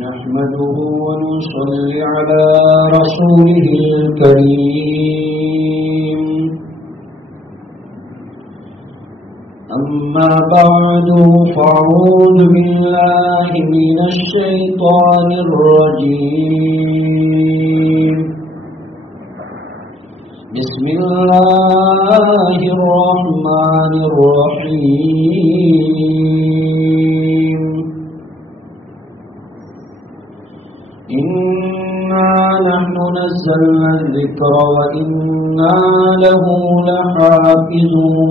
نحمده ونصلي على رسوله الكريم أما بعد فأعوذ بالله من الشيطان الرجيم بسم الله الرحمن الرحيم إنا نحن نزلنا الذكر وإنا له لحافظون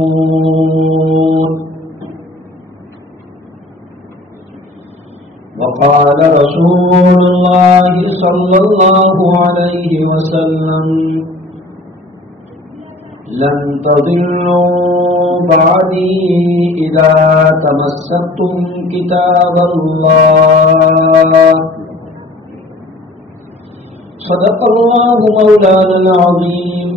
وقال رسول الله صلى الله عليه وسلم لن تضلوا بعدي إذا تمسكتم كتاب الله صدق الله مولانا العظيم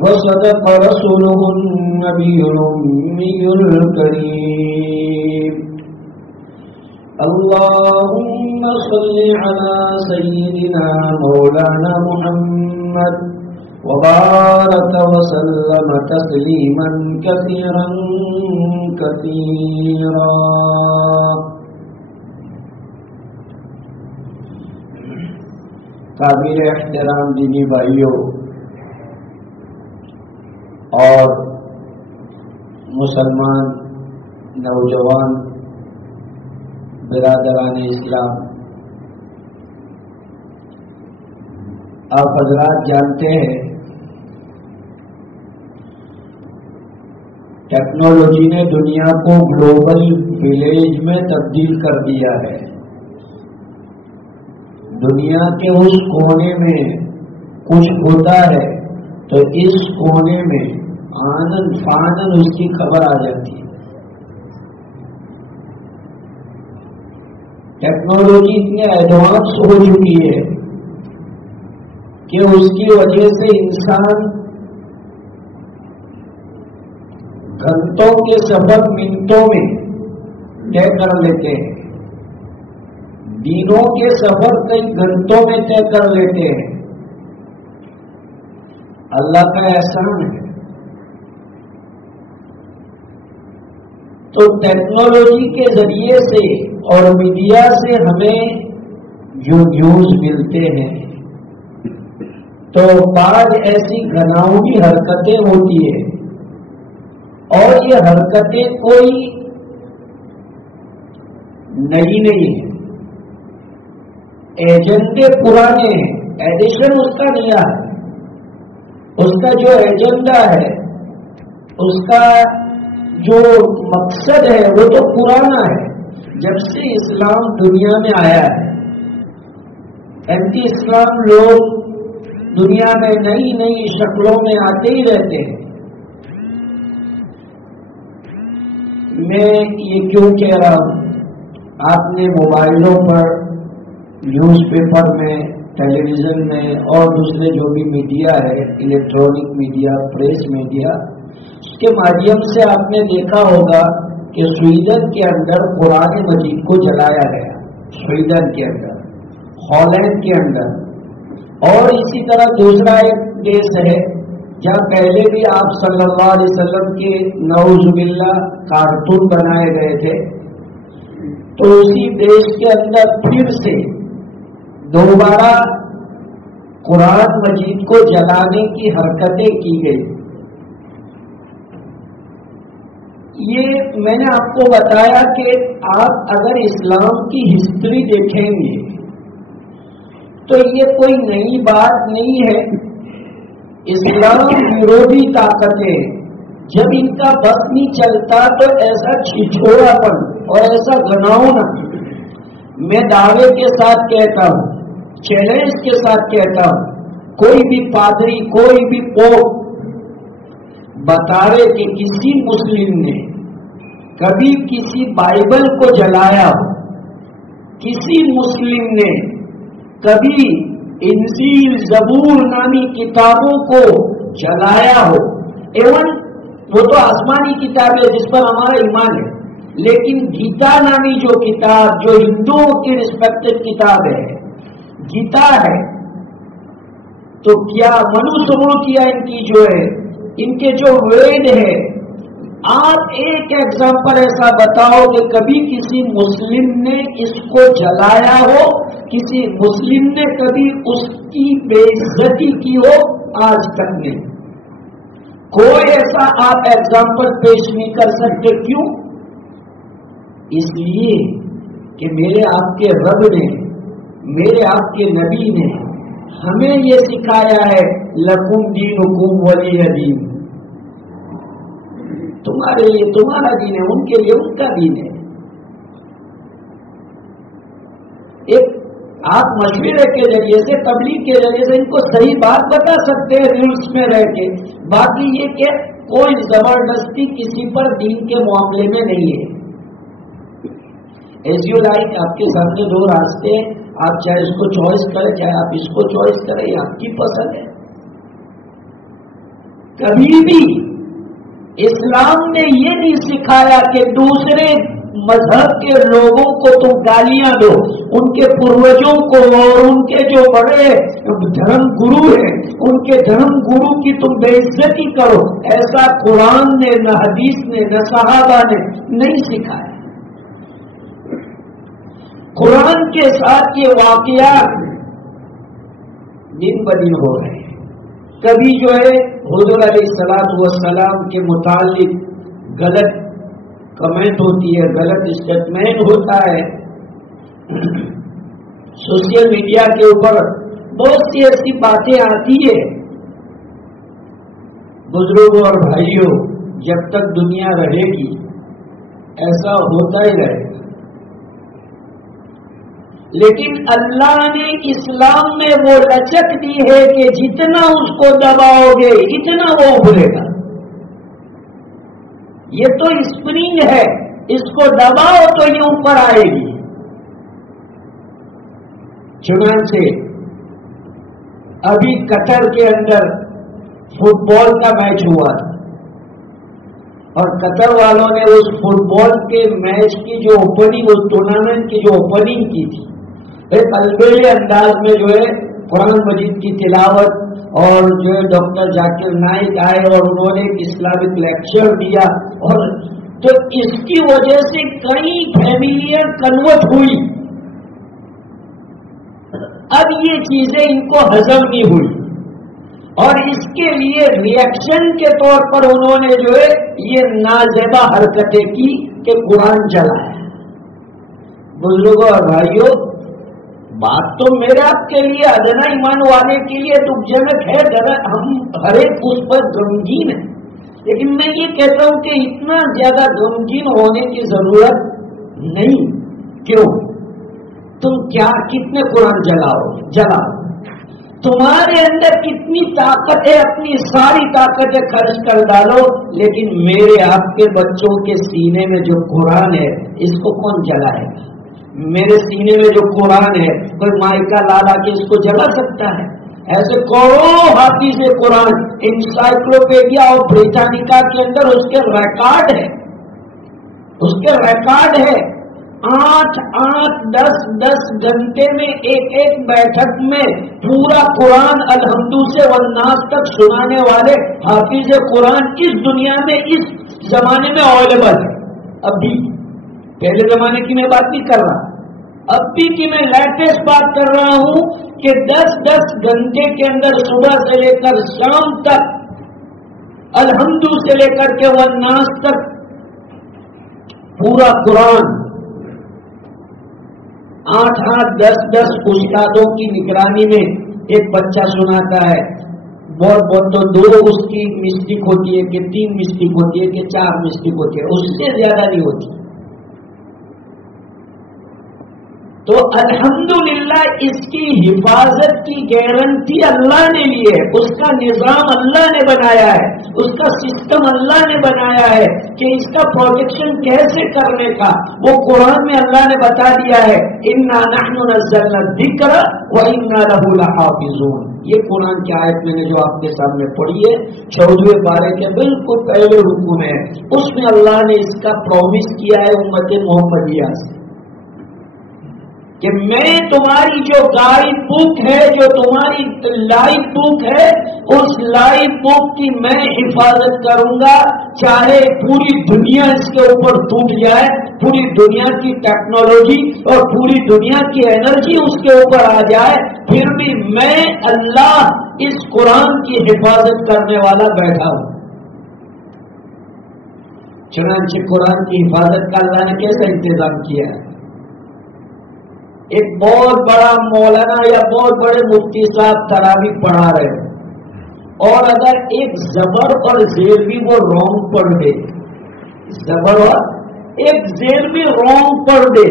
وصدق رسوله النبي الأمي الكريم اللهم صل على سيدنا مولانا محمد وبارك وسلم تسليما كثيرا كثيرا. قابل احترام دینی بھائیوں اور مسلمان نوجوان برادران اسلام، آپ حضرات جانتے ہیں ٹیکنالوجی نے دنیا کو گلوبل ولیج میں تبدیل کر دیا ہے. دنیا کے اس کونے میں کچھ ہوتا ہے تو اس کونے میں آنن فانن اس کی خبر آ جاتی ہے. ٹیکنالوجی اتنے ایڈوانس ہو چکی ہے کہ اس کی وجہ سے انسان گھنٹوں کے سفر منٹوں میں طے کر لیتے ہیں، دنوں کے سفر کئی گھنٹوں میں طے کر لیتے ہیں. اللہ کا احسان ہے. تو ٹیکنالوجی کے ذریعے سے اور میڈیا سے ہمیں جو نیوز ملتے ہیں تو بعض ایسی گھناؤنی حرکتیں ہوتی ہیں اور یہ حرکتیں کوئی نئی نہیں ہیں، ایجنڈے پرانے ہیں، ایڈیشن اس کا نیا ہے. اس کا جو ایجنڈا ہے، اس کا جو مقصد ہے وہ تو پرانا ہے. جب سے اسلام دنیا میں آیا ہے، اینٹی اسلام لوگ دنیا میں نئی نئی شکلوں میں آتے ہی رہتے ہیں. میں یہ کیوں کہہ رہا ہوں؟ آپ نے موبائلوں پر، نیوز پیپر میں، ٹیلی ویژن میں اور دوسرے جو بھی میڈیا ہے، الیکٹرانک میڈیا، پریس میڈیا، اس کے مادھیم سے آپ نے دیکھا ہوگا کہ سویڈن کے اندر قرآن مجید کو جلایا گیا. سویڈن کے اندر، ہالینڈ کے اندر، اور اسی طرح دوسرا ایک دیش ہے جہاں پہلے بھی آپ صلی اللہ علیہ وسلم کے نعوذ باللہ کارٹون بنائے گئے تھے. تو اسی دیش کے اندر پھر سے دوبارہ قرآن مجید کو جلانے کی حرکتیں کی گئی. یہ میں نے آپ کو بتایا کہ آپ اگر اسلام کی ہسٹری دیکھیں گے تو یہ کوئی نئی بات نہیں ہے. اسلام ورودھی طاقتیں جب ان کا بس نہیں چلتا تو ایسا چھچھوڑا پن اور ایسا گناؤنا، میں دعوے کے ساتھ کہتا ہوں، چیلنج کے ساتھ کہتا ہوں، کوئی بھی پادری، کوئی بھی پوپ بتاوے کہ کسی مسلم نے کبھی کسی بائبل کو جلایا ہو، کسی مسلم نے کبھی انجیل، زبور نامی کتابوں کو جلایا ہو، ایون وہ تو آسمانی کتاب ہے جس پر ہمارا ایمان ہے، لیکن گیتا نامی جو کتاب، جو ہندوؤں کی ریسپیکٹڈ کتاب ہے، گیتا ہے، تو کیا منوسمرتیاں ان کی جو ہے، ان کے جو وید ہے، آپ ایک ایگزامپل ایسا بتاؤ کہ کبھی کسی مسلم نے اس کو جلایا ہو، کسی مسلم نے کبھی اس کی بے عزتی کی ہو؟ آج تک نہیں، کوئی ایسا آپ ایگزامپل پیش نہیں کر سکتے۔ کیوں؟ اس لیے کہ میرے آپ کے رب نے، میرے آپ کے نبی نے ہمیں یہ سکھایا ہے، لکم دینکم ولی دین، تمہارے لیے تمہارا دین ہے، ان کے لیے ان کا دین ہے۔ ایک آپ مشورے کے ذریعے سے، تبلیغ کے ذریعے سے ان کو صحیح بات بتا سکتے ہیں رولز میں رہ کے، باقی یہ کہ کوئی زبردستی کسی پر دین کے معاملے میں نہیں ہے۔ ایز یو لائک، آپ کے سامنے دو راستے ہیں، آپ چاہے اس کو چوائس کریں، چاہے آپ اس کو چوائس کریں، یہ آپ کی پسند ہے۔ کبھی بھی اسلام نے یہ نہیں سکھایا کہ دوسرے مذہب کے لوگوں کو تم گالیاں دو، ان کے پروجوں کو اور ان کے جو بڑے دھرم گرو ہیں ان کے دھرم گرو کی تم بے عزتی کرو۔ ایسا قرآن نے، نہ حدیث نے، نہ صحابہ نے نہیں سکھایا۔ قرآن کے ساتھ یہ واقعات دن بدن ہو رہے ہیں۔ کبھی جو ہے حضور علیہ السلام کے متعلق غلط کمنٹ ہوتی ہے، غلط اسٹیٹمنٹ ہوتا ہے، سوشل میڈیا کے اوپر بہت سی ایسی باتیں آتی ہے۔ بزرگوں اور بھائیوں، جب تک دنیا رہے گی ایسا ہوتا ہی رہے گا، لیکن اللہ نے اسلام میں وہ لچک دی ہے کہ جتنا اس کو دباؤ گے اتنا وہ ابھرے گا۔ یہ تو اسپرنگ ہے، اس کو دباؤ تو یہ اوپر آئے گی۔ چنانچہ ابھی قطر کے اندر فٹ بال کا میچ ہوا تھا، اور قطر والوں نے اس فٹ بال کے میچ کی جو اوپننگ، اس ٹورنامنٹ کی جو اوپننگ کی تھی، ایک البیلے انداز میں جو ہے قرآن مجید کی تلاوت، اور جو ہے ڈاکٹر ذاکر نائک آئے اور انہوں نے ایک اسلامک لیکچر دیا، اور تو اس کی وجہ سے کئی فیملیاں کنورٹ ہوئی۔ اب یہ چیزیں ان کو ہضم نہیں ہوئی، اور اس کے لیے ریئیکشن کے طور پر انہوں نے جو ہے یہ نازیبا حرکتیں کی کہ قرآن جلایا۔ بزرگوں اور بھائیوں، بات تو میرے آپ کے لیے ادنا ایمان والے کے لیے دکھ میں خیر، ہم ہر ایک اس پر غمگین ہیں، لیکن میں یہ کہتا ہوں کہ اتنا زیادہ غمگین ہونے کی ضرورت نہیں۔ کیوں؟ تم کیا کتنے قرآن جلاؤ، تمہارے اندر کتنی طاقت ہے، اپنی ساری طاقتیں خرچ کر ڈالو، لیکن میرے آپ کے بچوں کے سینے میں جو قرآن ہے اس کو کون جلائے گا؟ میرے سینے میں جو قرآن ہے کوئی مائکا لالا کے اس کو جلا سکتا ہے؟ ایسے کروڑوں حافظ قرآن انسائکلوپیڈیا اور بریٹانیکا کے اندر اس کے ریکارڈ ہے، اس کے ریکارڈ ہے۔ 8-10 گھنٹے میں ایک بیٹھک میں پورا قرآن الحمد سے والناس تک سنانے والے حافظ قرآن اس دنیا میں اس زمانے میں اویلیبل ہے۔ اب بھی پہلے زمانے کی میں بات نہیں کر رہا، اب بھی کی میں لیٹسٹ بات کر رہا ہوں کہ 10 گھنٹے کے اندر صبح سے لے کر شام تک الحمد سے لے کر کے والناس تک پورا قرآن 8-10 استادوں کی نگرانی میں ایک بچہ سناتا ہے۔ بہت تو 2 اس کی مسٹیک ہوتی ہے کہ 3 مسٹیک ہوتی ہے کہ 4 مسٹیک ہوتی ہے، اس سے زیادہ نہیں ہوتی۔ تو الحمدللہ اس کی حفاظت کی گارنٹی اللہ نے لی ہے، اس کا نظام اللہ نے بنایا ہے، اس کا سسٹم اللہ نے بنایا ہے کہ اس کا پروٹیکشن کیسے کرنے کا وہ قرآن میں اللہ نے بتا دیا ہے۔ اِنَّا نَحْنُ نَزَّلْنَا الذِّكْرَ وَإِنَّا لَهُ لَحَافِظُونَ۔ یہ قرآن کی آیت میں نے جو آپ کے سامنے پڑھی ہے 14ویں پارے کے بالکل پہلے رکوع میں ہے، اس میں اللہ نے اس کا پرومس کیا ہے امت محمدیہ سے کہ میں تمہاری جو گائیڈ بک ہے، جو تمہاری لائف بک ہے، اس لائف بک کی میں حفاظت کروں گا، چاہے پوری دنیا اس کے اوپر ٹوٹ جائے، پوری دنیا کی ٹیکنالوجی اور پوری دنیا کی انرجی اس کے اوپر آ جائے، پھر بھی میں اللہ اس قرآن کی حفاظت کرنے والا بیٹھا ہوں۔ چنانچہ قرآن کی حفاظت کا اللہ نے کیسا انتظام کیا ہے؟ ایک بہت بڑا مولانا یا بہت بڑے مفتی صاحب تراویح پڑھا رہے ہیں، اور اگر ایک زبر اور زیر بھی وہ رونگ پڑھ دے، زبر اور ایک زیر بھی رونگ پڑھ دے،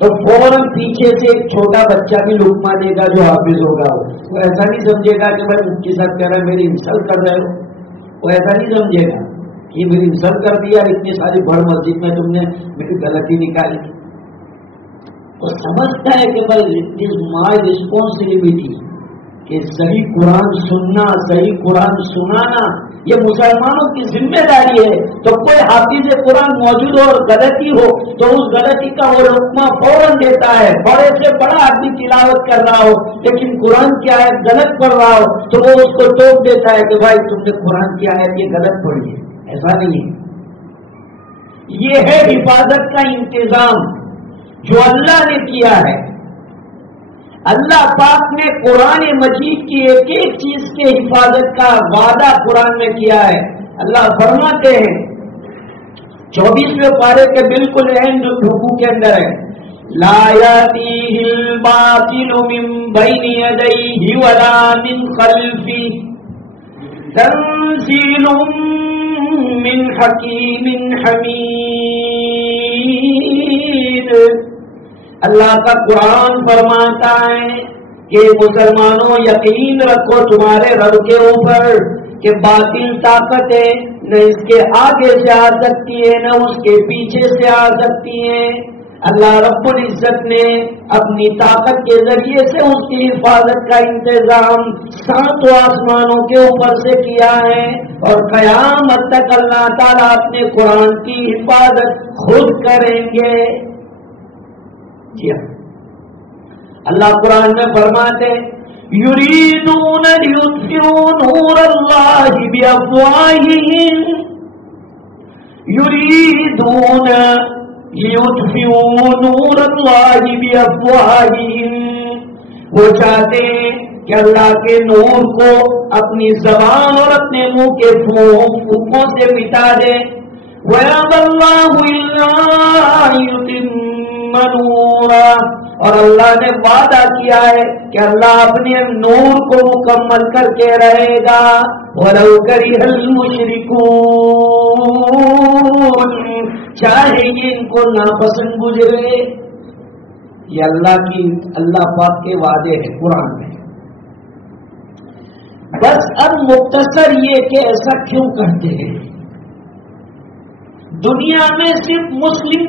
تو فوراً پیچھے سے ایک چھوٹا بچہ بھی لقمہ دے گا جو حافظ ہوگا، وہ ایسا نہیں سمجھے گا کہ بھائی مفتی صاحب کہہ رہے ہیں میری انسلٹ کر رہے ہو، وہ ایسا نہیں سمجھے گا کہ میری انسلٹ کر دیا، اتنی ساری بڑھ مسجد میں تم نے میری غلطی نکالی۔ وہ سمجھتا ہے کہ بھائی اٹ از مائی ریسپانسبلٹی کہ صحیح قرآن سننا، صحیح قرآن سنانا یہ مسلمانوں کی ذمہ داری ہے۔ تو کوئی حافظ قرآن موجود ہو اور غلطی ہو تو اس غلطی کا وہ لقمہ فوراً دیتا ہے، بڑے سے بڑا آدمی تلاوت کر رہا ہو لیکن قرآن کی آیت غلط پڑھ رہا ہو تو وہ اس کو ٹوک دیتا ہے کہ بھائی تم نے قرآن کی آیت یہ غلط پڑھی ہے۔ ایسا نہیں ہے، یہ ہے حفاظت کا انتظام جو اللہ نے کیا ہے۔ اللہ پاک نے قرآن مجید کی ایک ایک چیز کے حفاظت کا وعدہ قرآن میں کیا ہے۔ اللہ فرماتے ہیں 24ویں پارے کے بالکل اینڈ رکوع کے اندر ہے، لا یاتیہ الباطل من بین یدیہ ولا من خلفہ تنزیل من حکیم حمید۔ اللہ کا قرآن فرماتا ہے کہ مسلمانوں یقین رکھو تمہارے رب کے اوپر کہ باطل طاقتیں نہ اس کے آگے سے آ سکتی ہے نہ اس کے پیچھے سے آ سکتی ہیں۔ اللہ رب العزت نے اپنی طاقت کے ذریعے سے اس کی حفاظت کا انتظام 7 آسمانوں کے اوپر سے کیا ہے، اور قیامت تک اللہ تعالیٰ اپنے قرآن کی حفاظت خود کریں گے۔ جی ہاں، اللہ قرآن میں فرماتے یریدون لیطفئوا نور اللہ بافواہہم، یریدون لیطفئوا نور اللہ بافواہہم، وہ چاہتے ہیں کہ اللہ کے نور کو اپنی زبان اور اپنے منہ کے پھونکوں سے مٹا دے۔ وَيَأْبَى اللَّهُ إِلَّا أَن يُتِمَّ نُورَهُ، اور اللہ نے وعدہ کیا ہے کہ اللہ اپنے نور کو مکمل کر کے رہے گا۔ وَلَوْ كَرِهَ الْمُشْرِكُونَ، چاہے یہ ان کو ناپسند گزرے۔ یہ اللہ پاک کے وعدے ہیں قرآن میں۔ بس اب مختصر یہ کہ ایسا کیوں کرتے ہیں؟ دنیا میں صرف مسلم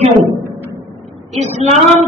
کیوں؟ اسلام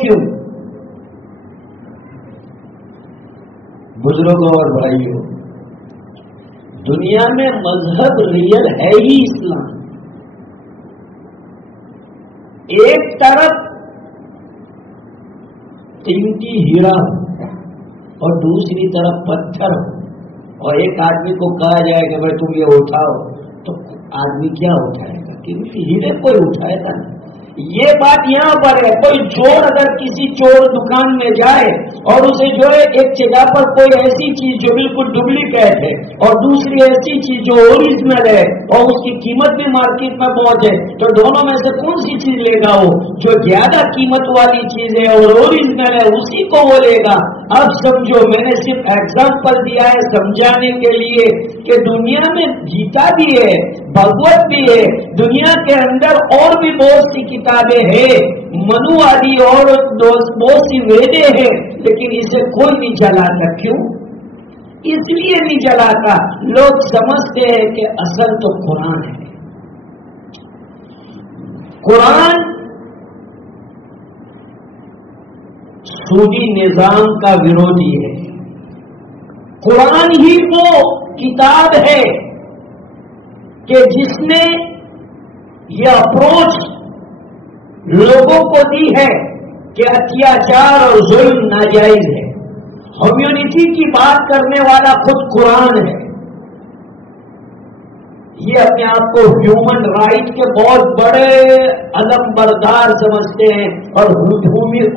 کیوں؟ بزرگوں اور بھائیوں، دنیا میں مذہب ریئل ہے ہی اسلام۔ ایک طرف قیمتی ہیرا اور دوسری طرف پتھر، اور ایک آدمی کو کہا جائے کہ بھائی تم یہ اٹھاؤ تو آدمی کیا اٹھائے گا؟ کیونکہ ہیرے کوئی اٹھائے گا نہیں۔ یہ بات یہاں پر ہے، کوئی چور اگر کسی چور دکان میں جائے اور اسے جو ہے ایک جگہ پر کوئی ایسی چیز جو بالکل ڈپلیکیٹ ہے اور دوسری ایسی چیز جو اوریجنل ہے اور اس کی قیمت بھی مارکیٹ میں پہنچے، تو دونوں میں سے کون سی چیز لے گا؟ وہ جو زیادہ قیمت والی چیز ہے اور اوریجنل ہے اسی کو وہ لے گا۔ اب سمجھو، میں نے صرف ایگزامپل دیا ہے سمجھانے کے لیے کہ دنیا میں گیتا بھی ہے، بھگوت بھی ہے، دنیا کے اندر اور بھی بہت سی کتابیں ہیں، منو آدی اور بہت سی ویدے ہیں، لیکن اسے کوئی نہیں جلاتا۔ کیوں؟ اس لیے نہیں جلاتا، لوگ سمجھتے ہیں کہ اصل تو قرآن ہے۔ قرآن سودی نظام کا وروධی ہے۔ قرآن ہی وہ کتاب ہے کہ جس نے یہ اپروچ لوگوں کو دی ہے کہ اتیاچار اور ظلم ناجائز ہے. ہیومینٹی کی بات کرنے والا خود قرآن ہے. یہ اپنے آپ کو ہیومن رائٹ کے بہت بڑے علم بردار سمجھتے ہیں اور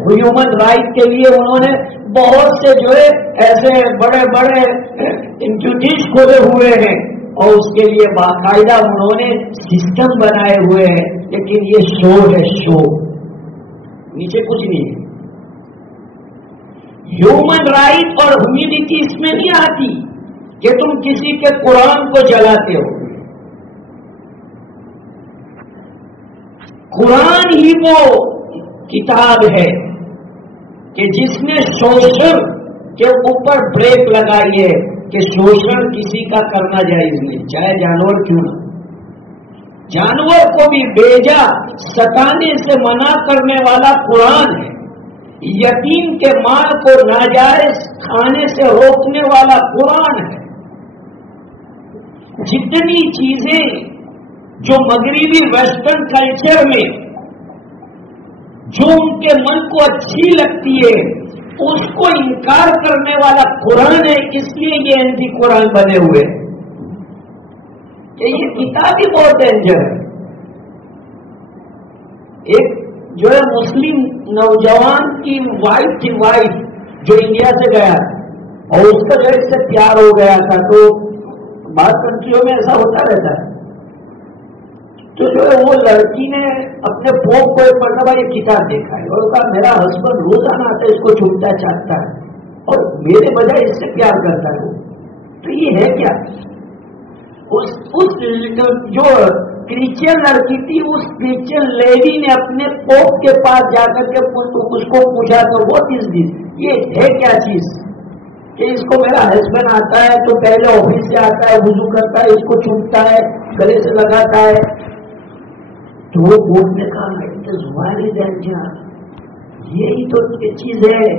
ہیومن رائٹ کے لیے انہوں نے بہت سے جو ہے ایسے بڑے بڑے انسٹیٹیوٹ کھولے ہوئے ہیں اور اس کے لیے باقاعدہ انہوں نے سسٹم بنائے ہوئے ہیں. لیکن یہ شو ہے، شو، نیچے کچھ نہیں ہے. ہیومن رائٹ اور ہیومینٹی اس میں نہیں آتی کہ تم کسی کے قرآن کو جلاتے ہو. قرآن ہی وہ کتاب ہے کہ جس نے شوشن کے اوپر بریک لگائی ہے کہ شوشن کسی کا کرنا جائز نہیں، چاہے جانور کیوں نہ. جانور کو بھی بیجا ستانے سے منع کرنے والا قرآن ہے. یتیم کے مال کو ناجائز کھانے سے روکنے والا قرآن ہے. جتنی چیزیں جو مغربی ویسٹرن کلچر میں جو ان کے من کو اچھی لگتی ہے اس کو انکار کرنے والا قرآن ہے. اس لیے یہ اینٹی قرآن بنے ہوئے کہ یہ کتاب ہی بہت ڈینجر ہے. ایک جو ہے مسلم نوجوان کی وائف تھی، وائف جو انڈیا سے گیا اور اس کا جو اس سے پیار ہو گیا تھا. تو بعض کنٹریوں میں ایسا ہوتا رہتا ہے. تو جو ہے وہ لڑکی نے اپنے پوپ کو ایک مرتبہ یہ کتاب دیکھا ہے اور کہا میرا ہسبینڈ روزانہ آتا ہے، اس کو چھوٹتا چاہتا ہے اور میرے بجائے اس سے پیار کرتا ہے. تو یہ ہے کیا؟ اس جو کرسچین لڑکی تھی اس کرسچین لیڈی نے اپنے پوپ کے پاس جا کر کے اس کو پوچھا تو وہ کس دن یہ ہے کیا چیز کہ اس کو میرا ہسبینڈ آتا ہے تو پہلے آفس سے آتا ہے، وضو کرتا ہے، اس کو چھوٹتا ہے، گلے سے لگاتا ہے. تو وہ پوپ نے کہا یہی تو چیز ہے.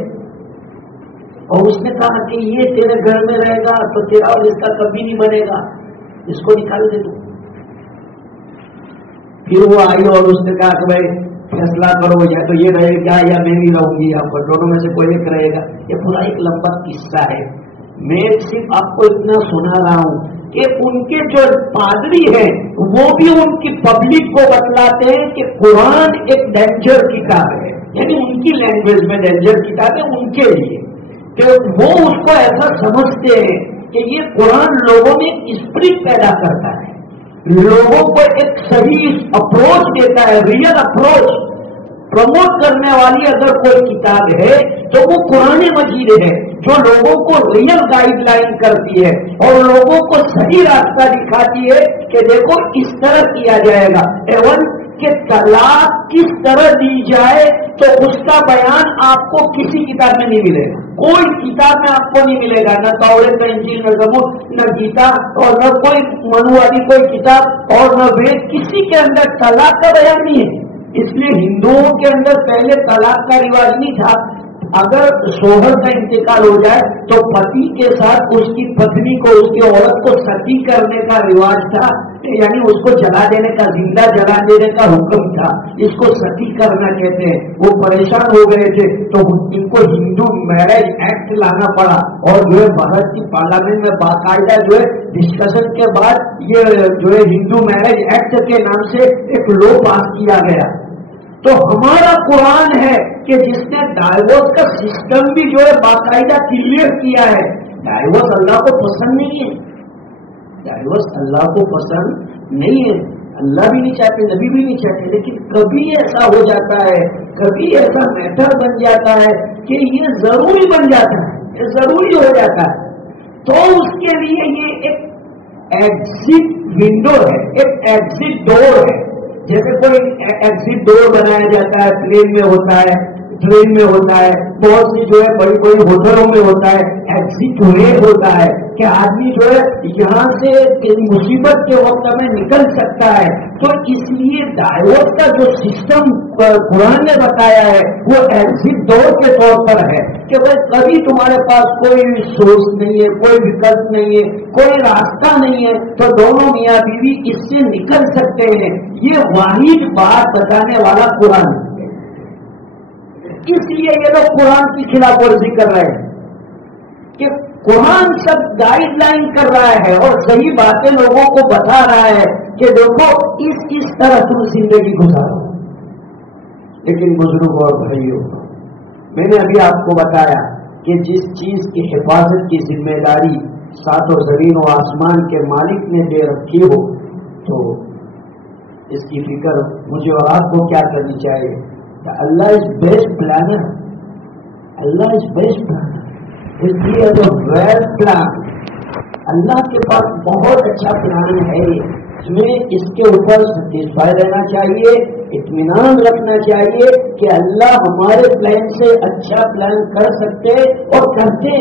اور اس نے کہا کہ یہ تیرے گھر میں رہے گا تو تیرا اور اس کا کبھی نہیں بنے گا، اس کو نکال دے تو. پھر وہ آئی اور اس نے کہا کہ بھائی فیصلہ کرو، یا تو یہ رہے گا یا میں بھی رہوں گی، آپ دونوں میں سے کوئی ایک رہے گا. یہ پورا ایک لمبا قصہ ہے. میں صرف آپ کو اتنا سنا رہا ہوں کہ ان کے جو پادری ہیں وہ بھی ان کی پبلک کو بتلاتے ہیں کہ قرآن ایک ڈینجر کتاب ہے، یعنی ان کی لینگویج میں ڈینجر کتاب ہے ان کے لیے. کہ وہ اس کو ایسا سمجھتے ہیں کہ یہ قرآن لوگوں میں اسپرٹ پیدا کرتا ہے، لوگوں کو ایک صحیح اپروچ دیتا ہے، ریئل اپروچ پروموٹ کرنے والی اگر کوئی کتاب ہے تو وہ قرآن مجید ہے جو لوگوں کو ریئل گائیڈ لائن کرتی ہے اور لوگوں کو صحیح راستہ دکھاتی ہے کہ دیکھو اس طرح کیا جائے گا. ایون کہ طلاق کس طرح دی جائے تو اس کا بیان آپ کو کسی کتاب میں نہیں ملے گا، کوئی کتاب میں آپ کو نہیں ملے گا، نہ توریت، نہ انجیل، نہ زبور، نہ گیتا اور نہ کوئی منو والی کوئی کتاب اور نہ وید، کسی کے اندر طلاق کا بیان نہیں ہے. اس لیے ہندوؤں کے اندر پہلے طلاق کا رواج نہیں تھا. اگر شوہر کا انتقال ہو جائے تو پتی کے ساتھ اس کی پتنی کو، اس کی عورت کو ستی کرنے کا رواج تھا، یعنی اس کو جلا دینے کا، زندہ جلا دینے کا حکم تھا. اس کو ستی کرنا کہتے ہیں. وہ پریشان ہو گئے تھے تو ان کو ہندو میرج ایکٹ لانا پڑا اور جو ہے بھارت کی پارلیمنٹ میں باقاعدہ جو ہے ڈسکشن کے بعد یہ جو ہے ہندو میرج ایکٹ کے نام سے ایک لا پاس کیا گیا. تو ہمارا قرآن ہے کہ جس نے ڈائیورس کا سسٹم بھی جو ہے باقاعدہ کلیئر کیا ہے. ڈائیورس اللہ کو پسند نہیں ہے، ڈائیورس اللہ کو پسند نہیں ہے، اللہ بھی نہیں چاہتے، نبی بھی نہیں چاہتے. لیکن کبھی ایسا ہو جاتا ہے، کبھی ایسا میٹر بن جاتا ہے کہ یہ ضروری بن جاتا ہے، یہ ضروری ہو جاتا ہے. تو اس کے لیے یہ ایک ایگزٹ ونڈو ہے، ایک ایگزٹ ڈور ہے. جیسے کوئی ایگزٹ ڈور بنایا جاتا ہے، پلین میں ہوتا ہے، ٹرین میں ہوتا ہے، بہت سی جو ہے بڑی بڑی ہوٹلوں میں ہوتا ہے، ایگزٹ وے ہوتا ہے کہ آدمی جو ہے یہاں سے مصیبت کے وقت میں نکل سکتا ہے. تو اس لیے ڈائیورس کا جو سسٹم قرآن نے بتایا ہے وہ ایسی دور کے طور پر ہے کہ بھائی کبھی تمہارے پاس کوئی سورس نہیں ہے، کوئی وکلپ نہیں ہے، کوئی راستہ نہیں ہے، تو دونوں میاں بیوی اس سے نکل سکتے ہیں. یہ واحد بات بتانے والا قرآن ہے. اس لیے یہ لوگ قرآن کی خلاف ورزی کر رہے ہیں کہ قرآن سب گائیڈ لائن کر رہا ہے اور صحیح باتیں لوگوں کو بتا رہا ہے کہ دیکھو اس طرح تم زندگی گزارو. لیکن بزرگوں اور بھائیوں، میں نے ابھی آپ کو بتایا کہ جس چیز کی حفاظت کی ذمہ داری ساتوں زمین و آسمان کے مالک نے دے رکھی ہو تو اس کی فکر مجھے اور آپ کو کیا کرنی چاہیے کہ Allah is best planner. Allah is best planner. اس لیے ویل پلان اللہ کے پاس بہت اچھا پلان ہے. ہمیں اس کے اوپر سیٹسفائی رہنا چاہیے، اطمینان رکھنا چاہیے کہ اللہ ہمارے پلان سے اچھا پلان کر سکتے اور کرتے.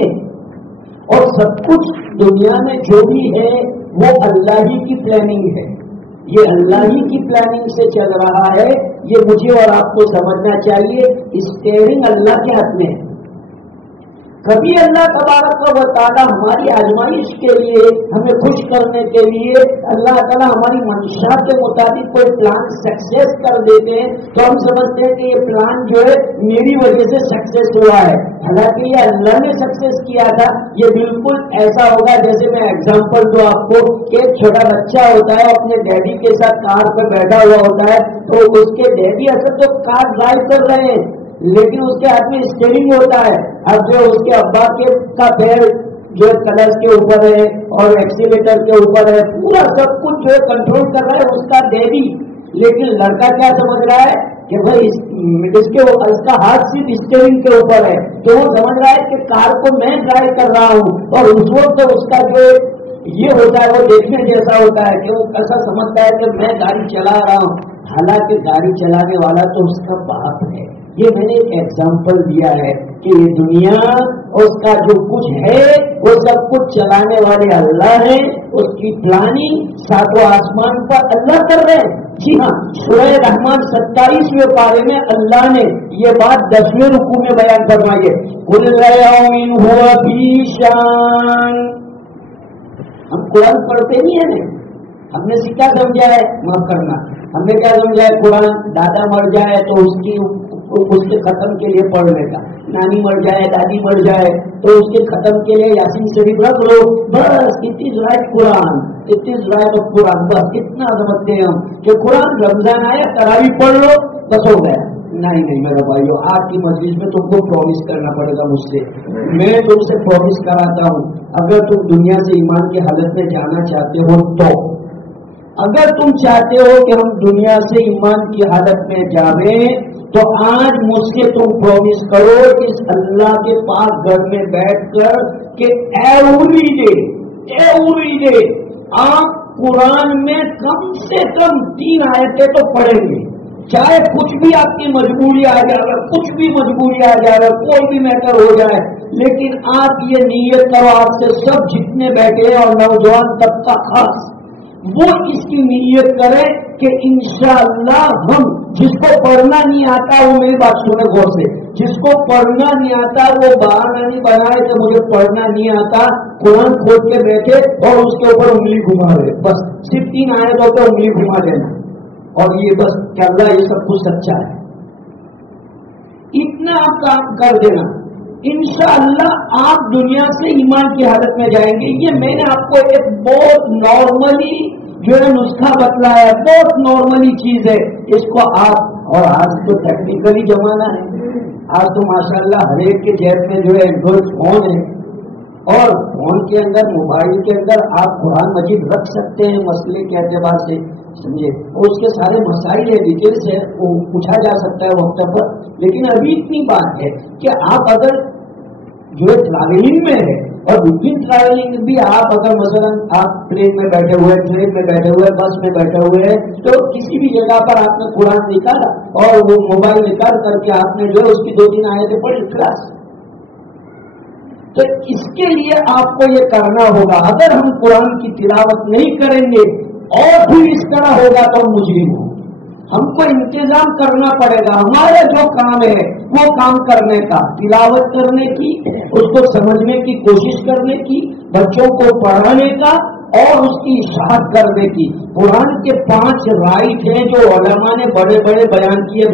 اور سب کچھ دنیا میں جو بھی ہے وہ اللہ ہی کی پلاننگ ہے. یہ اللہ ہی کی پلاننگ سے چل رہا ہے. یہ مجھے اور آپ کو سمجھنا چاہیے. اسٹیئرنگ اللہ کے ہاتھ میں ہے. کبھی اللہ تبارک و تعالیٰ ہماری آزمائش کے لیے، ہمیں خوش کرنے کے لیے اللہ تعالیٰ ہماری منشا کے مطابق کوئی پلان سکسیس کر دیتے ہیں تو ہم سمجھتے ہیں کہ یہ پلان جو ہے میری وجہ سے سکسیس ہوا ہے. حالانکہ یہ اللہ نے سکسیس کیا تھا. یہ بالکل ایسا ہوگا جیسے میں ایگزامپل دوں آپ کو کہ ایک چھوٹا بچہ ہوتا ہے اپنے ڈیڈی کے ساتھ کار پہ بیٹھا ہوا ہوتا ہے تو اس کے ڈیڈی اصل تو کار ڈرائیو کر رہے ہیں لیکن اس کے ہاتھ میں اسٹیئرنگ ہوتا ہے. اب جو اس کے ابا کا پیر جو کلچ کے اوپر ہے اور ایکسیلیٹر کے اوپر ہے، پورا سب کچھ جو کنٹرول کر رہا ہے اس کا ڈیڈی. لیکن لڑکا کیا سمجھ رہا ہے کہ بھائی اس کا ہاتھ صرف اسٹیئرنگ کے اوپر ہے تو وہ سمجھ رہا ہے کہ کار کو میں ڈرائیو کر رہا ہوں. اور اس وقت اس کا جو یہ ہوتا ہے وہ دیکھنے جیسا ہوتا ہے کہ وہ ایسا سمجھتا ہے کہ میں گاڑی چلا رہا ہوں. حالانکہ گاڑی چلانے والا تو اس کا باپ ہے. یہ میں نے ایک ایگزامپل دیا ہے کہ یہ دنیا اس کا جو کچھ ہے وہ سب کچھ چلانے والے اللہ ہیں. اس کی پلاننگ ساتوں آسمان پر اللہ کر رہے ہیں. جی ہاں، سورہ رحمان 27ویں پارے میں اللہ نے یہ بات 10ویں رکوع میں بیان فرمائی ہے. کل یوم ہوا فی شان. ہم قرآن پڑھتے نہیں ہیں، ہم نے کیا سمجھا ہے، معاف کرنا، ہم نے کیا سمجھا ہے قرآن دادا مر جائے تو اس کے ختم کے لیے پڑھنے کا، نانی مر جائے دادی مر جائے تو اس کے ختم کے لیے یاسین شریف رکھ لو بس. It is right Quran, it is right of Quran. بس اتنا سمجھتے ہیں ہم کہ قرآن رمضان آیا تراویح پڑھ لو بس ہو گیا. نہیں میرا بھائیو، آپ کی مجلس میں تم کو پرومس کرنا پڑے گا مجھ سے. میں تم سے پرومس کراتا ہوں اگر تم دنیا سے ایمان کی حالت میں جانا چاہتے ہو تو، اگر تم چاہتے ہو کہ ہم دنیا سے ایمان کی حالت میں جاویں تو آج مجھ سے تم پرومس کرو اس اللہ کے پاس گھر میں بیٹھ کر کہ ایوری ڈے آپ قرآن میں کم سے کم 3 آیتیں تو پڑھیں گے. چاہے کچھ بھی آپ کی مجبوری آ جائے، کچھ بھی مجبوری آ جائے، کوئی بھی میٹر ہو جائے، لیکن آپ یہ نیت کرو، آپ سے سب جتنے بیٹھے اور نوجوان طبقہ خاص وہ اس کی نیت کرے کہ انشاءاللہ ہم، جس کو پڑھنا نہیں آتا وہ میری بات سنے غور سے، جس کو پڑھنا نہیں آتا وہ بہانہ نہیں بنائے کہ مجھے پڑھنا نہیں آتا. قرآن کھول کے بیٹھے اور اس کے اوپر انگلی گھما دے، بس صرف 3 آیتوں پہ انگلی گھما دینا اور یہ بس کہ اللہ یہ سب کچھ سچا ہے. اتنا آپ کام کر دینا، انشاءاللہ آپ دنیا سے ایمان کی حالت میں جائیں گے. یہ میں نے آپ کو ایک بہت نارملی جو ہے نسخہ بتلایا، بہت نارملی چیز ہے. اس کو آپ، اور آج تو ٹیکنیکلی زمانہ ہے، آج تو ماشاءاللہ ہر ایک کے جیب میں جو ہے اینڈرائڈ فون ہے اور فون کے اندر، موبائل کے اندر آپ قرآن مجید رکھ سکتے ہیں مسئلے کے اعتبار سے، سمجھے. اور اس کے سارے مسائل ہے، ڈیٹیلس ہے، وہ پوچھا جا سکتا ہے وقت پر. لیکن ابھی اتنی بات ہے کہ آپ اگر جو ٹریولنگ میں ہے اور ڈیوٹی ٹریولنگ بھی آپ اگر مثلا آپ پلین میں بیٹھے ہوئے، ٹرین میں بیٹھے ہوئے، بس میں بیٹھے ہوئے ہیں تو کسی بھی جگہ پر آپ نے قرآن نکالا اور وہ موبائل نکال کر کے آپ نے جو ہے اس کی 2-3 آیتیں پڑھی کلاس. تو اس کے لیے آپ کو یہ کرنا ہوگا. اگر ہم قرآن کی تلاوت نہیں کریں گے اور پھر اس طرح ہوگا تو ہم مجرم ہوں. ہم کو انتظام کرنا پڑے گا. ہمارا جو کام ہے وہ کام کرنے کا، تلاوت کرنے کی، اس کو سمجھنے کی کوشش کرنے کی، بچوں کو پڑھانے کا اور اس کی اشاعت کرنے کی. قرآن کے 5 رائٹ ہیں جو علماء نے بڑے بڑے بیان کیے.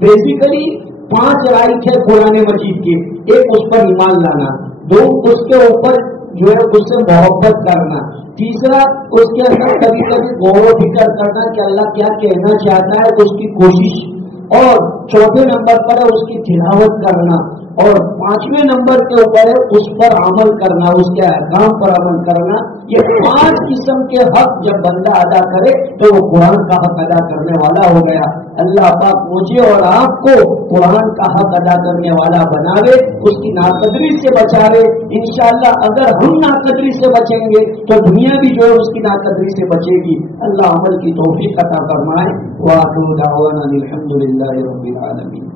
بیسیکلی 5 رائٹ ہے قرآن مجید کے. ایک اس پر ایمان لانا، 2 اس کے اوپر جو ہے اس سے محبت کرنا، تیسرا اس کے اندر کبھی کبھی غور و فکر کرنا کہ اللہ کیا کہنا چاہتا ہے، اس کی کوشش، اور چوتھے نمبر پر ہے اس کی تلاوت کرنا، اور 5ویں نمبر کے اوپر ہے اس پر عمل کرنا، اس کے احکام پر عمل کرنا. یہ 5 قسم کے حق جب بندہ ادا کرے تو وہ قرآن کا حق ادا کرنے والا ہو گیا. اللہ پاک مجھے اور آپ کو قرآن کا حق ادا کرنے والا بناوے، اس کی ناقدری سے بچاوے. انشاءاللہ اگر ہم ناقدری سے بچیں گے تو دنیا بھی جو ہے اس کی ناقدری سے بچے گی. اللہ عمل کی توفیق عطا فرمائے. وآخر دعوانا الحمد للہ رب العالمین.